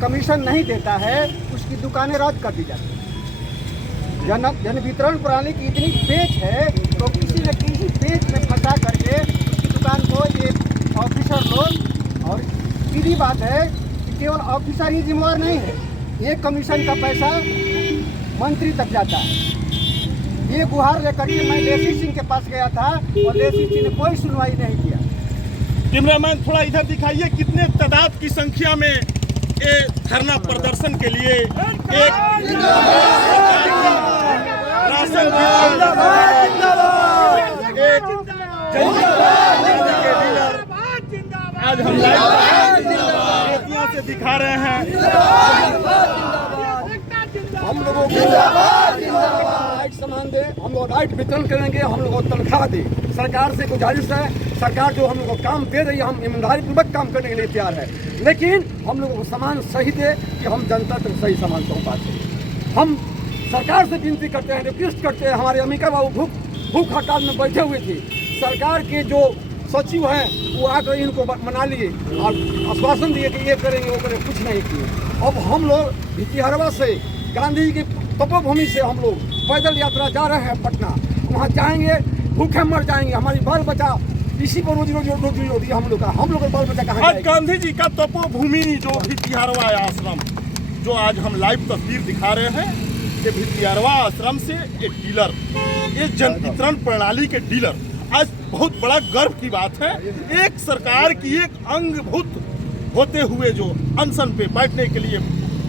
Commission नहीं देता है उसकी दुकानें रद्द कर दी जाती है। जन वितरण प्रणाली की इतनी पेच है तो किसी न किसी पेच में फंसा करके उसकी दुकान को ये ऑफिसर लोग, और सीधी बात है कि केवल ऑफिसर ही जिम्मेवार नहीं है, ये कमीशन का पैसा मंत्री तक जाता है। ये गुहार लेकर के मैं लेसी सिंह के पास गया था और लेसी सिंह ने कोई सुनवाई नहीं किया। कैमरामैन थोड़ा इधर दिखाइए, कितने तादाद की संख्या में ये धरना प्रदर्शन के लिए एक राशन के डीलर आज हम लाइव से दिखा रहे हैं। हम लोगों को राइट सामान दे, हम लोग राइट वितरण करेंगे, हम लोग को तनख्वाह दे। सरकार से गुजारिश है, सरकार जो हम लोग को काम दे रही है हम ईमानदारी पूर्वक काम करने के लिए तैयार है, लेकिन हम लोगों को सामान सही दे कि हम जनता तक सही सामान पहुँचा सकें। हम सरकार से विनती करते हैं, रिक्वेस्ट करते हैं। हमारे अमिका बाबू भूख हड़ताल में बैठे हुए थे, सरकार के जो सचिव हैं वो आकर इनको मना लिए और आश्वासन दिए कि ये करेंगे वो करेंगे, कुछ नहीं किए। अब हम लोग भितिहरवा से गांधी जी की तपोभूमि से हम लोग पैदल यात्रा जा रहे हैं पटना, वहाँ जाएंगे, भूखे मर जाएंगे, हमारी बाल बच्चा इसी पर रोजी होती है। हम लोग का बाल बच्चा कहाँ आज गांधी जी का तपोभूमि जो भितिहरवा आश्रम, जो आज हम लाइव तस्वीर दिखा रहे हैं, ये भितिहरवा आश्रम से एक डीलर, ये जन वितरण प्रणाली के डीलर, आज बहुत बड़ा गर्व की बात है। एक सरकार की एक अंगभूत होते हुए जो अनशन पे बैठने के लिए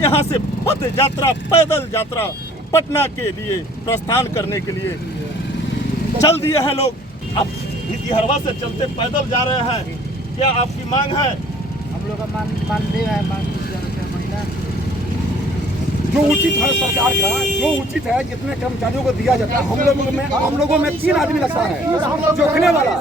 यहाँ से पद यात्रा, पैदल यात्रा पटना के लिए प्रस्थान करने के लिए चल दिए हैं लोग। अब भितिहरवा से चलते पैदल जा रहे हैं। क्या आपकी मांग है? हम लोग का मानदेय है, महीना जो उचित है सरकार का, जो उचित है जितने कर्मचारियों को दिया जाता है। हम लोगों में 3 आदमी लगता है, जोखने वाला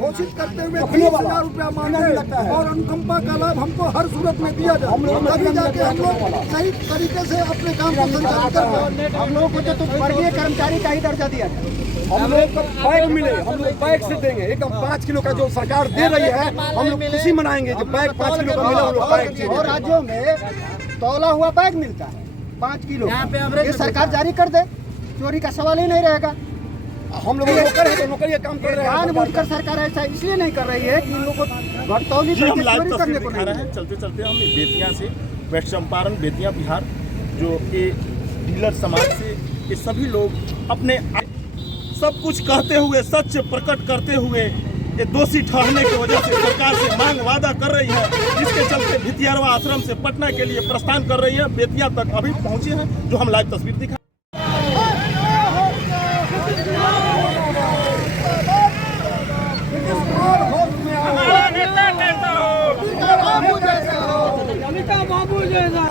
घोषित करते हुए 30,000 रुपया मांगे लगता है और अनुकंपा का लाभ हमको हर सूरत में दिया जाए। तभी जाके हम लोग सही तरीके से अपने काम को संचालित कर पाए। हम लोगों को तो वर्गीय कर्मचारी का ही दर्जा दिया जाए। हम लोग को बैग मिले, हम लोग बैग से देंगे एकदम 5 किलो का जो सरकार दे रही है, हम लोग खुशी मनाएंगे जो बैग 5 किलो का मिला। हम लोग बैग और राज्यों में तौला हुआ बैग मिलता है 5 किलो, ये सरकार जारी कर दे, चोरी का सवाल ही नहीं रहेगा। हम लोग नौकर है तो नौकरी काम कर रहे हैं। जानबूझकर सरकार ऐसा इसलिए नहीं कर रही है कि इन लोगों को घटतौली हम लाइव तस्वीर दिखा रहे हैं। चलते चलते हम बेतिया से, वेस्ट चंपारण, बेतिया बिहार, जो ये डीलर समाज से ये सभी लोग अपने सब कुछ कहते हुए, सच प्रकट करते हुए ये दोषी ठहरने की वजह से सरकार से मांग वादा कर रही है, जिसके चलते भितिहरवा आश्रम से पटना के लिए प्रस्थान कर रही है। बेतिया तक अभी पहुंचे हैं, जो हम लाइव तस्वीर दिखा।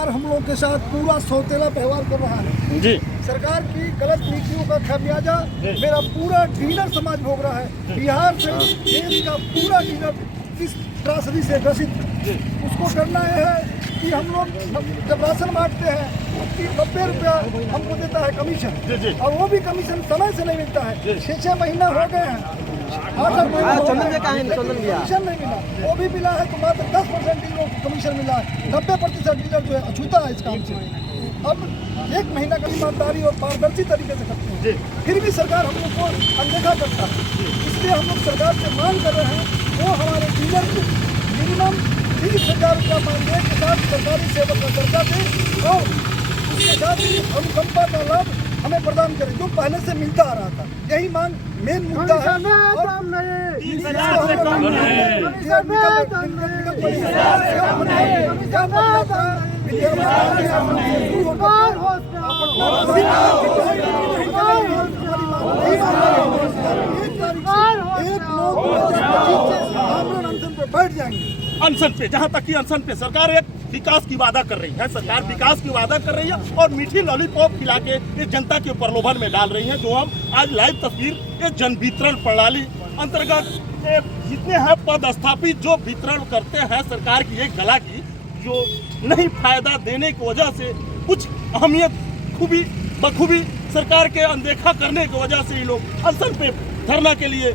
हम लोग के साथ पूरा सौतेला व्यवहार कर रहा है जी। सरकार की गलत नीतियों का खामियाजा मेरा पूरा डीलर समाज भोग रहा है। बिहार से देश का पूरा डीलर इस त्रासदी से ग्रसित, उसको करना यह है कि हम लोग जब राशन बांटते हैं 90 रुपया हमको देता है कमीशन, और वो भी कमीशन समय से नहीं मिलता है। 6 महीना हो गए हैं, 8 महीना कमीशन नहीं मिला। वो भी मिला है तो मात्र 10% डीलरों को कमीशन मिला है, 90% डीलर जो है अछूता है इस काम से। अब 1 महीना का ईमानदारी और पारदर्शी तरीके से करते हैं, फिर भी सरकार हम लोग को अनदेखा करता है। इसलिए हम लोग सरकार से मांग कर रहे हैं वो हमारे डीलर को मिनिमम 30,000 रुपया मानदेय के साथ सरकारी सेवा का दर्जा दे और उसके साथ ही अनुकंपा का लाभ हमें प्रदान करें, जो पहले से मिलता आ रहा था। यही मांग मेन मुद्दा है। बैठ जाएंगे अनशन पे, जहाँ तक कि अनशन पे सरकार एक विकास की वादा कर रही है, सरकार विकास की वादा कर रही है और मीठी लॉलीपॉप खिला के ये जनता के प्रलोभन में डाल रही है। जो हम आज लाइव तस्वीर ये जन वितरण प्रणाली अंतर्गत जितने हैं पद स्थापित जो वितरण करते हैं सरकार की एक गला की, जो नहीं फायदा देने की वजह से कुछ अहमियत बखूबी सरकार के अनदेखा करने की वजह से ये लोग अनशन पे धरना के लिए